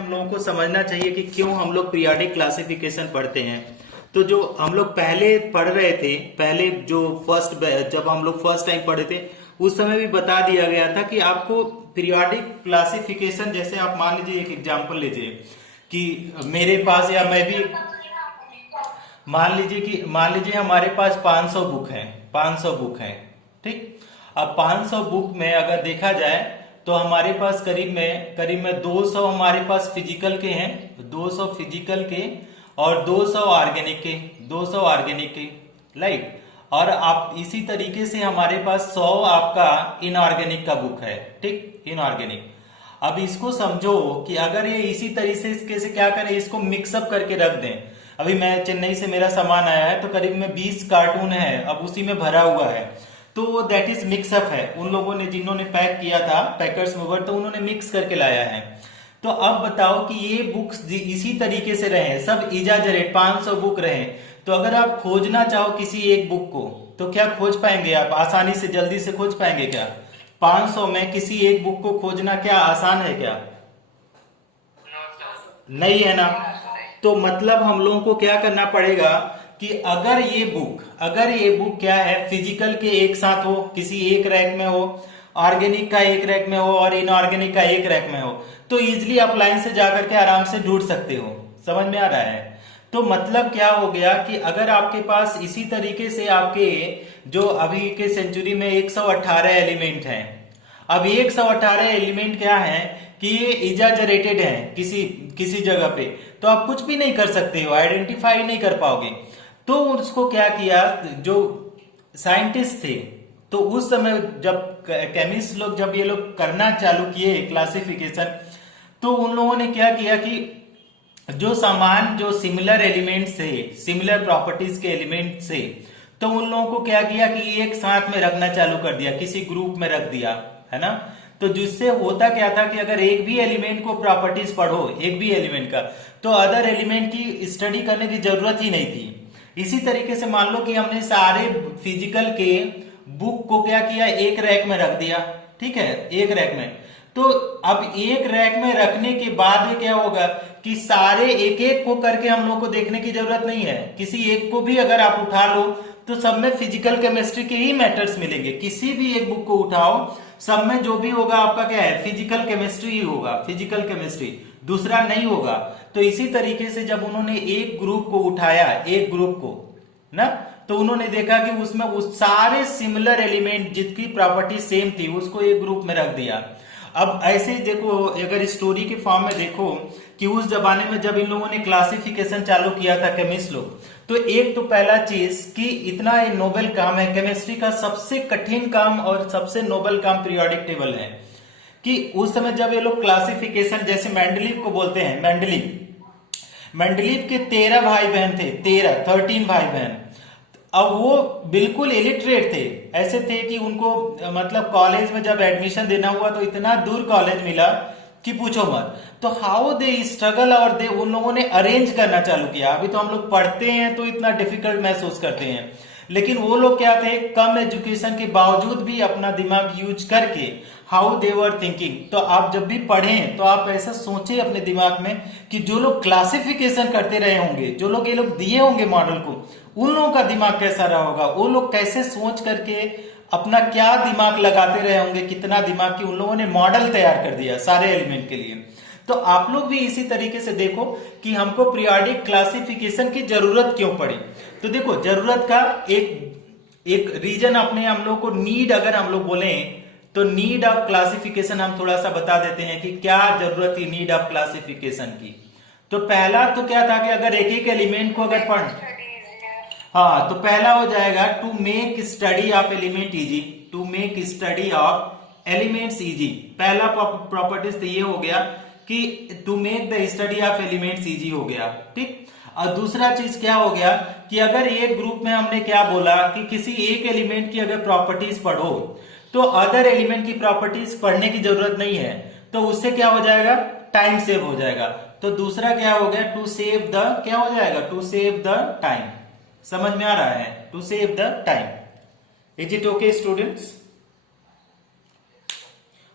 हम लोगों को समझना चाहिए कि क्यों हम लोग पीरियोडिक क्लासिफिकेशन पढ़ते हैं। तो जो हम लोग पहले पढ़ रहे थे, पहले जो जब हम लोग फर्स्ट टाइम पढ़े थे उस समय भी बता दिया गया था कि आपको पीरियोडिक क्लासिफिकेशन, जैसे आप मान लीजिए एक एग्जांपल लीजिए कि मेरे पास या मैं भी मान लीजिए हमारे पास 500 बुक हैं, 500 बुक हैं, ठीक। अब 500 बुक में अगर देखा जाए तो हमारे पास करीब में 200 हमारे पास फिजिकल के हैं, 200 फिजिकल के और 200 ऑर्गेनिक के, 200 ऑर्गेनिक के, राइट। और आप इसी तरीके से हमारे पास 100 आपका इनऑर्गेनिक का बुक है, ठीक, इनऑर्गेनिक। अब इसको समझो कि अगर ये इसी तरीके से क्या करें, इसको मिक्सअप करके रख दें। अभी मैं चेन्नई से मेरा सामान आया है तो करीब में 20 कार्टून है, अब उसी में भरा हुआ है, तो दैट इज मिक्सअप है। उन लोगों ने जिन्होंने पैक किया था, पैकर्स मूवर, तो उन्होंने मिक्स करके लाया है। तो अब बताओ कि ये बुक्स इसी तरीके से रहे, सब इजाजरेट 500 बुक रहे, तो अगर आप खोजना चाहो किसी एक बुक को तो क्या खोज पाएंगे आप आसानी से, जल्दी से खोज पाएंगे क्या? 500 में किसी एक बुक को खोजना क्या आसान है क्या? नहीं है ना। तो मतलब हम लोगों को क्या करना पड़ेगा कि अगर ये बुक क्या है, फिजिकल के एक साथ हो, किसी एक रैक में हो, ऑर्गेनिक का एक रैक में हो और इनऑर्गेनिक का एक रैक में हो, तो इजिली आप लाइन से जाकर के आराम से ढूंढ सकते हो। समझ में आ रहा है? तो मतलब क्या हो गया कि अगर आपके पास इसी तरीके से आपके जो अभी के सेंचुरी में 118 एलिमेंट हैं, अब 118 एलिमेंट क्या है कि ये इजाजरेटेड है किसी किसी जगह पे, तो आप कुछ भी नहीं कर सकते हो, आइडेंटिफाई नहीं कर पाओगे। तो उसको क्या किया, जो साइंटिस्ट थे, तो उस समय जब केमिस्ट लोग जब ये लोग करना चालू किए क्लासिफिकेशन, तो उन लोगों ने क्या किया कि जो सिमिलर एलिमेंट्स थे, सिमिलर प्रॉपर्टीज के एलिमेंट से, तो उन लोगों को क्या किया कि एक साथ में रखना चालू कर दिया, किसी ग्रुप में रख दिया, है ना। तो जिससे होता क्या था कि अगर एक भी एलिमेंट को प्रॉपर्टीज पढ़ो, एक भी एलिमेंट का, तो अदर एलिमेंट की स्टडी करने की जरूरत ही नहीं थी। इसी तरीके से मान लो कि हमने सारे फिजिकल के बुक को क्या किया, एक रैक में रख दिया, ठीक है, एक रैक में। तो अब एक रैक में रखने के बाद में क्या होगा कि सारे एक एक को करके हम लोग को देखने की जरूरत नहीं है। किसी एक को भी अगर आप उठा लो तो सब में फिजिकल केमिस्ट्री के ही मैटर्स मिलेंगे। किसी भी एक बुक को उठाओ, सब में जो भी होगा आपका क्या है, फिजिकल केमिस्ट्री ही होगा, फिजिकल केमिस्ट्री, दूसरा नहीं होगा। तो इसी तरीके से जब उन्होंने एक ग्रुप को उठाया, एक ग्रुप को ना, तो उन्होंने देखा कि उसमें उस सारे सिमिलर एलिमेंट जिसकी प्रॉपर्टी सेम थी उसको एक ग्रुप में रख दिया। अब ऐसे देखो, अगर स्टोरी के फॉर्म में देखो कि उस जमाने में जब इन लोगों ने क्लासिफिकेशन चालू किया था केमिस्ट लोग, तो एक तो पहला चीज कि इतना नोबेल काम है, केमिस्ट्री का सबसे कठिन काम और सबसे नोबेल काम पीरियोडिक टेबल है, कि उस समय जब ये लोग क्लासिफिकेशन, जैसे मेंडलीव को बोलते हैं, मेंडलीव के 13 भाई बहन थे, 13 भाई बहन। अब वो बिल्कुल इलिटरेट थे, ऐसे थे कि उनको मतलब कॉलेज में जब एडमिशन देना हुआ तो इतना दूर कॉलेज मिला कि पूछो मत। तो हाउ दे स्ट्रगल, और दे उन लोगों ने अरेंज करना चालू किया। अभी तो हम लोग पढ़ते हैं तो इतना डिफिकल्ट महसूस करते हैं, लेकिन वो लोग क्या थे, कम एजुकेशन के बावजूद भी अपना दिमाग यूज करके हाउ दे वर थिंकिंग। तो आप जब भी पढ़ें तो आप ऐसा सोचें अपने दिमाग में कि जो लोग क्लासिफिकेशन करते रहे होंगे, जो लोग ये लोग दिए होंगे मॉडल को, उन लोगों का दिमाग कैसा रहा होगा, वो लोग कैसे सोच करके अपना क्या दिमाग लगाते रहे होंगे, कितना दिमाग की उन लोगों ने मॉडल तैयार कर दिया सारे एलिमेंट के लिए। तो आप लोग भी इसी तरीके से देखो कि हमको पीरियोडिक क्लासिफिकेशन की जरूरत क्यों पड़ी। तो देखो, जरूरत का एक रीजन अपने हम लोग को नीड, अगर हम लोग बोले तो नीड ऑफ क्लासिफिकेशन हम थोड़ा सा बता देते हैं कि क्या जरूरत थी नीड ऑफ क्लासिफिकेशन की। तो पहला तो क्या था कि अगर एक एक एलिमेंट को अगर पढ़, हाँ, तो पहला हो जाएगा to make study of element easy, to make study of elements easy. पहला प्रॉपर्टीज तो ये हो गया कि to make the study of elements easy हो गया, ठीक। और दूसरा चीज क्या हो गया कि अगर एक ग्रुप में हमने क्या बोला कि किसी एक एलिमेंट की अगर प्रॉपर्टीज पढ़ो तो अदर एलिमेंट की प्रॉपर्टीज पढ़ने की जरूरत नहीं है, तो उससे क्या हो जाएगा, टाइम सेव हो जाएगा। तो दूसरा क्या हो गया, टू सेव द, क्या हो जाएगा, टू सेव द टाइम। समझ में आ रहा है, to save the time. Is it okay students?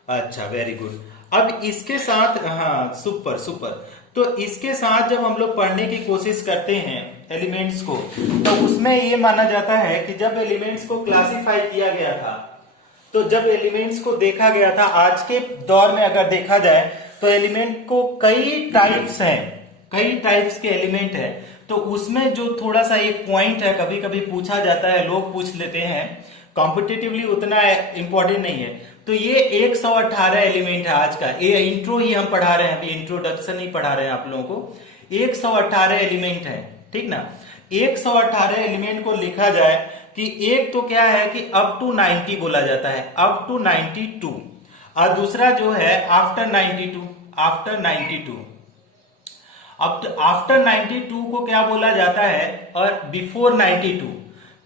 अच्छा, वेरी गुड। अब इसके साथ, हाँ सुपर सुपर, तो इसके साथ जब हम लोग पढ़ने की कोशिश करते हैं एलिमेंट्स को, तो उसमें ये माना जाता है कि जब एलिमेंट्स को क्लासिफाई किया गया था, तो जब एलिमेंट्स को देखा गया था, आज के दौर में अगर देखा जाए तो एलिमेंट को कई टाइप्स हैं, कई टाइप्स के एलिमेंट है। तो उसमें जो थोड़ा सा एक पॉइंट है, कभी कभी पूछा जाता है, लोग पूछ लेते हैं, कॉम्पिटिटिवली उतना इंपॉर्टेंट नहीं है। तो ये 118 एलिमेंट है आज का, ये इंट्रो ही हम पढ़ा रहे हैं, अभी इंट्रोडक्शन ही पढ़ा रहे हैं आप लोगों को। 118 एलिमेंट है, ठीक ना। 118 एलिमेंट को लिखा जाए कि एक तो क्या है कि अप टू 90 बोला जाता है, अप टू 92, और दूसरा जो है आफ्टर 92, आफ्टर 92। अब आफ्टर 92 को क्या बोला जाता है, और बिफोर 92,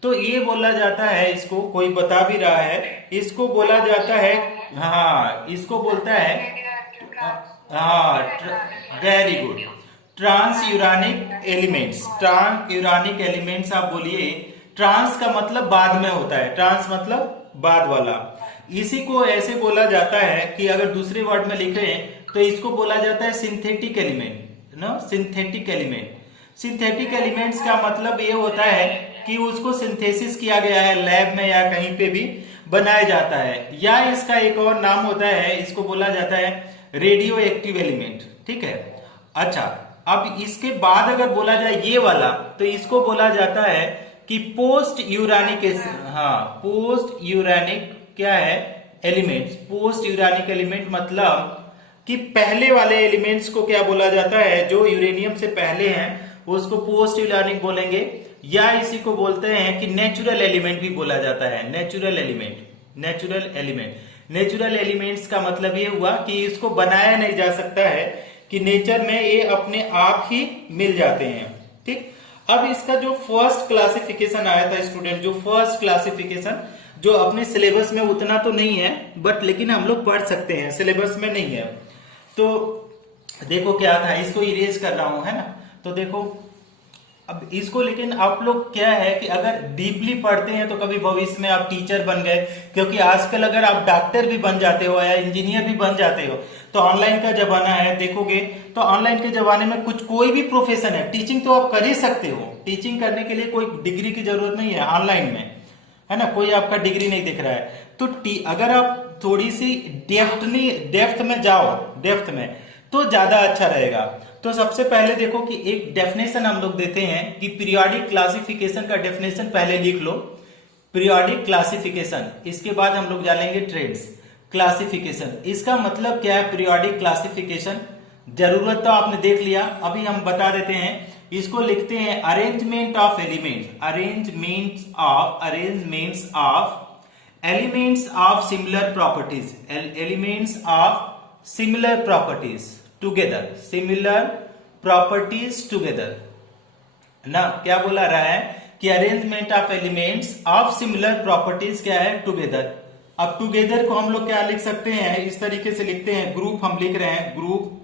तो ये बोला जाता है, इसको कोई बता भी रहा है, इसको बोला जाता है, हाँ इसको बोलता है, हाँ very good, transuranic elements. Transuranic elements आप बोलिए, ट्रांस का मतलब बाद में होता है, ट्रांस मतलब बाद वाला। इसी को ऐसे बोला जाता है कि अगर दूसरे वर्ड में लिखें तो इसको बोला जाता है synthetic element, no synthetic element. Synthetic elements का मतलब ये होता है कि उसको सिंथेसिस किया गया है लैब में या कहीं पे भी बनाया जाता है, या इसका एक और नाम होता है, इसको बोला जाता है रेडियो एक्टिव एलिमेंट, ठीक है। अच्छा, अब इसके बाद अगर बोला जाए ये वाला, तो इसको बोला जाता है कि पोस्ट यूरानिक, हाँ पोस्ट यूरानिक क्या है एलिमेंट्स। पोस्ट यूरानिक एलिमेंट मतलब कि पहले वाले एलिमेंट्स को क्या बोला जाता है, जो यूरेनियम से पहले हैं उसको पोस्ट यूरानिक बोलेंगे, या इसी को बोलते हैं कि नेचुरल एलिमेंट भी बोला जाता है, natural element. Natural element, natural elements का मतलब ये हुआ कि इसको बनाया नहीं जा सकता है, कि नेचर में ये अपने आप ही मिल जाते हैं, ठीक। अब इसका जो फर्स्ट क्लासिफिकेशन आया था स्टूडेंट, जो फर्स्ट क्लासिफिकेशन, जो अपने सिलेबस में उतना तो नहीं है, बट लेकिन हम लोग पढ़ सकते हैं, सिलेबस में नहीं है। तो देखो क्या था, इसको इरेज कर रहा हूं, है ना। तो देखो अब इसको, लेकिन आप लोग क्या है कि अगर डीपली पढ़ते हैं तो कभी भविष्य में आप टीचर बन गए, क्योंकि आजकल अगर आप डॉक्टर भी बन जाते हो या इंजीनियर भी बन जाते हो, तो ऑनलाइन का जमाना है, देखोगे तो ऑनलाइन के जमाने में कुछ कोई भी प्रोफेशन है, टीचिंग तो आप कर ही सकते हो। टीचिंग करने के लिए कोई डिग्री की जरूरत नहीं है ऑनलाइन में, है ना, कोई आपका डिग्री नहीं दिख रहा है। तो अगर आप थोड़ी सी डेप्थ में जाओ, डेप्थ में, तो ज्यादा अच्छा रहेगा। तो सबसे पहले देखो कि एक डेफिनेशन हम लोग देते हैं कि पीरियोडिक क्लासिफिकेशन का डेफिनेशन पहले लिख लो, पीरियोडिक क्लासिफिकेशन। इसके बाद हम लोग जानेंगे ट्रेंड्स। क्लासिफिकेशन इसका मतलब क्या है, पीरियोडिक क्लासिफिकेशन, जरूरत तो आपने देख लिया, अभी हम बता देते हैं। इसको लिखते हैं arrangement of element, arrangements of elements of similar properties, elements of similar properties together, similar properties together ना। क्या बोला रहा है कि arrangement of elements of similar properties क्या है, टुगेदर। अब टुगेदर को हम लोग क्या लिख सकते हैं, इस तरीके से लिखते हैं, ग्रुप हम लिख रहे हैं, ग्रुप,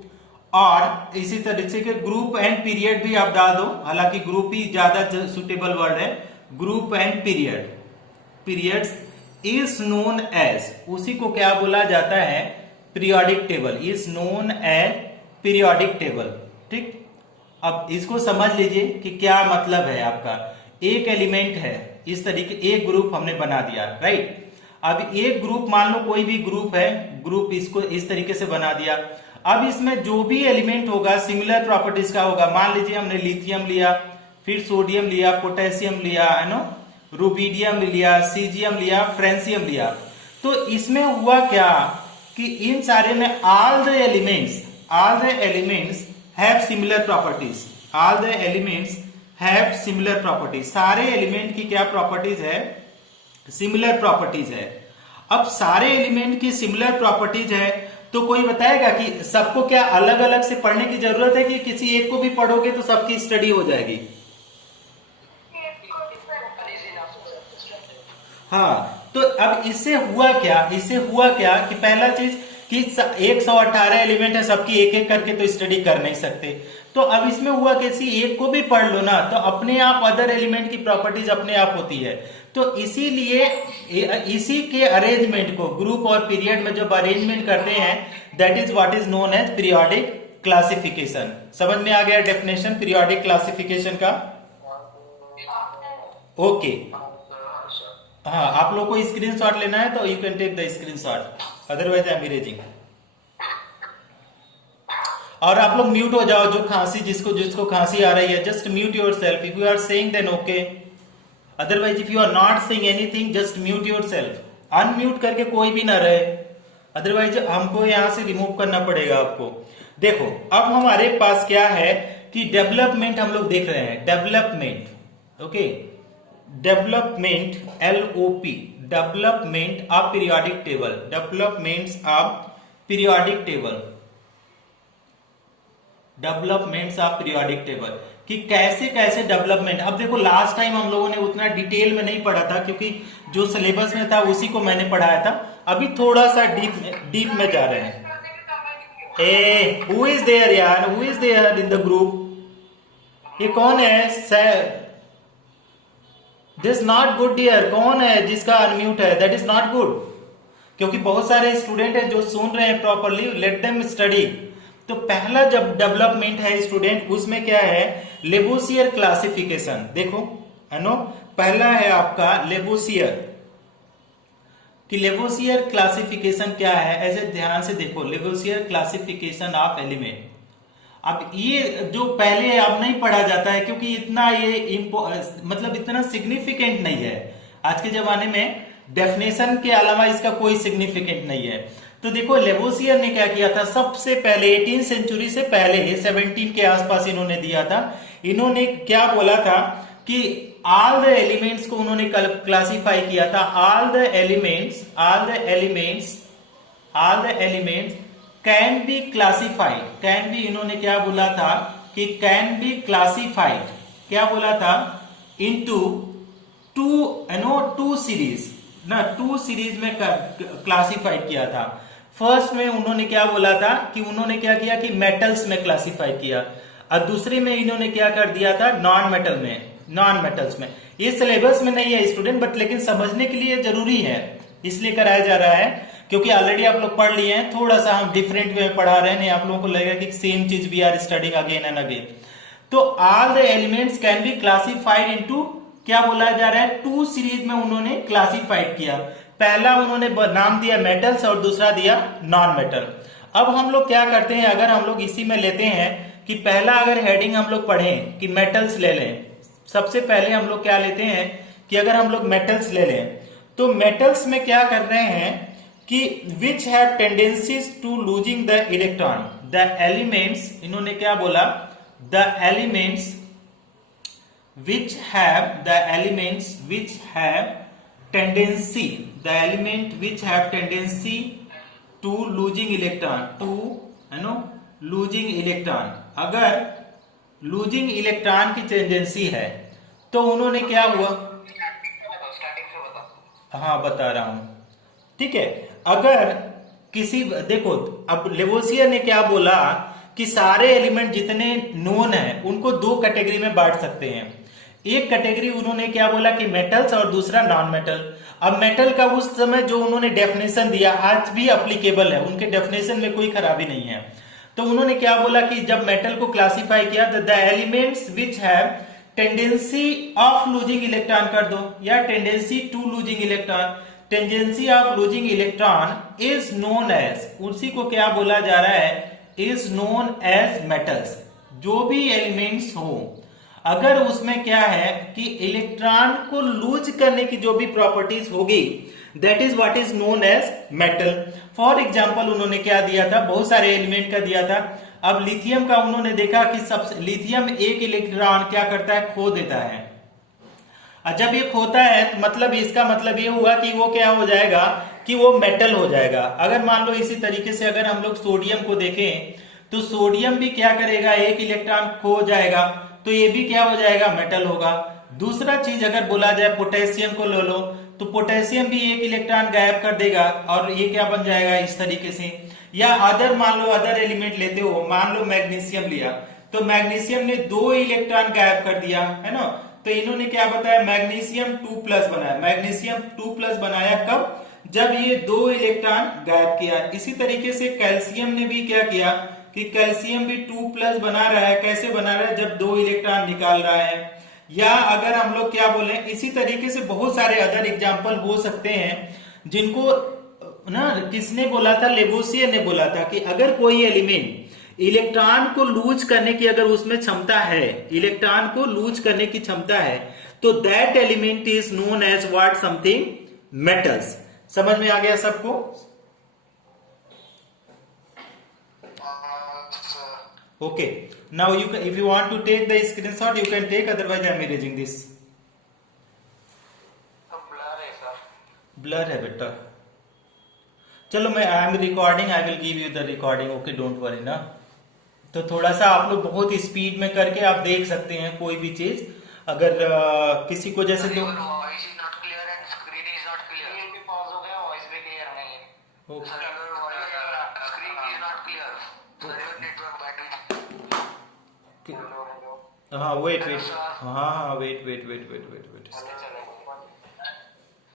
और इसी तरीके के ग्रुप एंड पीरियड भी आप डाल दो, हालांकि ग्रुप ही ज्यादा सुटेबल वर्ड है, group and period. Periods is known as, उसी को क्या बोला जाता है, periodic table, is known as periodic table, ठीक। अब इसको समझ लीजिए कि क्या मतलब है आपका। एक एलिमेंट है, इस तरीके एक ग्रुप हमने बना दिया, राइट। अब एक ग्रुप, मान लो कोई भी ग्रुप है, ग्रुप इसको इस तरीके से बना दिया। अब इसमें जो भी एलिमेंट होगा सिमिलर प्रॉपर्टीज का होगा। मान लीजिए हमने लिथियम लिया, फिर सोडियम लिया, पोटेशियम लिया, है ना, रुबिडियम लिया, सीजियम लिया, फ्रेंसियम लिया। तो इसमें हुआ क्या कि इन सारे में all the elements have similar properties, all the elements have similar properties, सारे एलिमेंट की क्या प्रॉपर्टीज है, सिमिलर प्रॉपर्टीज है। अब सारे एलिमेंट की सिमिलर प्रॉपर्टीज है, तो कोई बताएगा कि सबको क्या अलग अलग से पढ़ने की जरूरत है, कि किसी एक को भी पढ़ोगे तो सबकी स्टडी हो जाएगी। हाँ, तो अब इससे हुआ क्या कि पहला चीज कि 118 एलिमेंट है, सबकी एक एक करके तो स्टडी कर नहीं सकते। तो अब इसमें हुआ कैसी, एक को भी पढ़ लो ना तो अपने आप अदर एलिमेंट की प्रॉपर्टीज अपने आप होती है। तो इसीलिए इसी के अरेंजमेंट को ग्रुप और पीरियड में जब अरेंजमेंट करते हैं, that is what is known as periodic classification. समझ में आ गया डेफिनेशन पीरियोडिक क्लासिफिकेशन का? ओके। हाँ, आप लोग को स्क्रीनशॉट लेना है तो you can take the screenshot, otherwise I am erasing. और आप लोग म्यूट हो जाओ, जो खांसी जिसको जिसको खांसी आ रही है, just mute yourself. If you are saying then okay, otherwise if you are not saying anything just mute yourself. Unmute करके कोई भी ना रहे, अदरवाइज हमको यहां से रिमूव करना पड़ेगा आपको। देखो अब हमारे पास क्या है कि डेवलपमेंट हम लोग देख रहे हैं, development, okay, development LOP, development of periodic table, developments of periodic table, developments of periodic table, कि कैसे कैसे डेवलपमेंट। अब देखो लास्ट टाइम हम लोगों ने उतना डिटेल में नहीं पढ़ा था क्योंकि जो सिलेबस में था उसी को मैंने पढ़ाया था। अभी थोड़ा सा डीप में जा रहे हैं। ए हु इज देयर यार, who is there in the group? ये कौन है? This not good dear. कौन है जिसका अनम्यूट है? दैट इज नॉट गुड, क्योंकि बहुत सारे स्टूडेंट हैं जो सुन रहे हैं प्रॉपरली, लेट देम स्टडी। तो पहला जब डेवलपमेंट है स्टूडेंट, उसमें क्या है, लेवोसियर क्लासिफिकेशन। देखो अनो, पहला है आपका लेवोसियर, कि लेवोसियर क्लासिफिकेशन क्या है, ऐसे ध्यान से देखो, लेवोसियर क्लासिफिकेशन ऑफ एलिमेंट। अब ये जो पहले अब नहीं पढ़ा जाता है क्योंकि इतना ये मतलब इतना सिग्निफिकेंट नहीं है। आज के जमाने में डेफिनेशन के अलावा इसका कोई सिग्निफिकेंट नहीं है। तो देखो लेवोसियर ने क्या किया था, सबसे पहले 18 सेंचुरी से पहले 17 के आसपास इन्होंने दिया था। इन्होंने क्या बोला था कि ऑल द एलिमेंट्स को उन्होंने क्लासिफाई किया था। All the elements can be classified, can be, इन्होंने क्या बोला था कि कैन बी क्लासिफाइड, क्या बोला था, इनटू टू सीरीज ना, 2 सीरीज में क्लासिफाइड किया था। फर्स्ट में उन्होंने क्या बोला था कि उन्होंने क्या किया कि मेटल्स में क्लासिफाई किया, और दूसरे में इन्होंने क्या कर दिया था, नॉन मेटल्स में। ये सिलेबस में नहीं है स्टूडेंट, बट लेकिन समझने के लिए जरूरी है, इसलिए कराया जा रहा है क्योंकि ऑलरेडी आप लोग पढ़ लिए हैं। थोड़ा सा हम डिफरेंट वे में पढ़ा रहे हैं, नहीं आप लोगों को लगेगा कि सेम चीज we are studying again and again. तो all the elements can be classified into, क्या बोला जा रहा है, 2 सीरीज में उन्होंने क्लासिफाइड किया। पहला उन्होंने नाम दिया मेटल्स और दूसरा दिया नॉन मेटल। अब हम लोग क्या करते हैं, अगर हम लोग इसी में लेते हैं कि पहला अगर हेडिंग हम लोग पढ़ें कि मेटल्स ले लें, सबसे पहले हम लोग क्या लेते हैं कि अगर हम लोग मेटल्स ले लें तो मेटल्स में क्या कर रहे हैं कि which have tendencies to losing the electron, the elements, इन्होंने क्या बोला, the elements which have tendency, the element which have tendency to losing electron, losing electron. अगर लूजिंग इलेक्ट्रॉन की टेंडेंसी है तो उन्होंने क्या हुआ, हाँ बता रहा हूं, ठीक है। अगर किसी, देखो अब लेवोसियर ने क्या बोला कि सारे एलिमेंट जितने नोन है उनको 2 कैटेगरी में बांट सकते हैं। एक कैटेगरी उन्होंने क्या बोला कि मेटल्स और दूसरा नॉन मेटल। अब मेटल का उस समय जो उन्होंने डेफिनेशन दिया आज भी अप्लीकेबल है, उनके डेफिनेशन में कोई खराबी नहीं है। तो उन्होंने क्या बोला कि जब मेटल को क्लासिफाई किया the elements which have tendency of losing electron कर दो, या tendency to losing electron, tendency of losing electron is known as, उसी को क्या बोला जा रहा है, इज नोन एज मेटल्स। जो भी एलिमेंट्स हो अगर उसमें क्या है कि इलेक्ट्रॉन को लूज करने की जो भी प्रॉपर्टीज होगी that is what is known as metal. For example उन्होंने क्या दिया था, बहुत सारे एलिमेंट का दिया था। अब लिथियम का उन्होंने देखा कि सबसे लिथियम एक इलेक्ट्रॉन क्या करता है, खो देता है। और जब ये खोता है तो मतलब इसका मतलब ये हुआ कि वो क्या हो जाएगा कि वो मेटल हो जाएगा। अगर मान लो इसी तरीके से अगर हम लोग सोडियम को देखें तो सोडियम भी क्या करेगा, एक इलेक्ट्रॉन खो जाएगा, तो ये भी क्या हो जाएगा, मेटल होगा। दूसरा चीज अगर बोला जाए पोटेशियम को ले लो तो पोटेशियम भी एक इलेक्ट्रॉन गायब कर देगा और ये क्या बन जाएगा, इस तरीके से या अदर मान लो अदर एलिमेंट लेते हो, मान लो मैग्नीशियम लिया, तो मैग्नीशियम ने 2 इलेक्ट्रॉन गायब कर दिया है ना, तो इन्होंने क्या बताया, मैग्नीशियम 2+ बनाया। मैग्नीशियम 2+ बनाया कब, जब ये 2 इलेक्ट्रॉन गायब किया। इसी तरीके से कैल्शियम ने भी क्या किया कि कैल्शियम भी 2+ बना रहा है। कैसे बना रहा है, जब 2 इलेक्ट्रॉन निकाल रहा है। या अगर हम लोग क्या बोले, इसी तरीके से बहुत सारे अदर एग्जाम्पल हो सकते हैं जिनको ना किसने बोला था, लेवोसियर ने बोला था कि अगर कोई एलिमेंट इलेक्ट्रॉन को लूज करने की अगर उसमें क्षमता है, इलेक्ट्रॉन को लूज करने की क्षमता है, तो that element is known as what, something metals. समझ में आ गया सबको? Okay. Now you can, if you want to take the screenshot, you can take. Otherwise, I am erasing this. Blur है सर। ब्लर है बेटा। चलो मैं I am recording, I will give you the recording. Okay, don't worry ना। तो थोड़ा सा आप लोग बहुत स्पीड में करके आप देख सकते हैं कोई भी चीज। अगर किसी को जैसे तो voice is not clear and screen is not clear. ये भी पॉज हो गया, वॉइस भी क्लियर नहीं है। Okay screen is not clear. Sir your network battery. हाँ वेट वेट, हाँ हाँ wait wait wait wait wait wait. चलो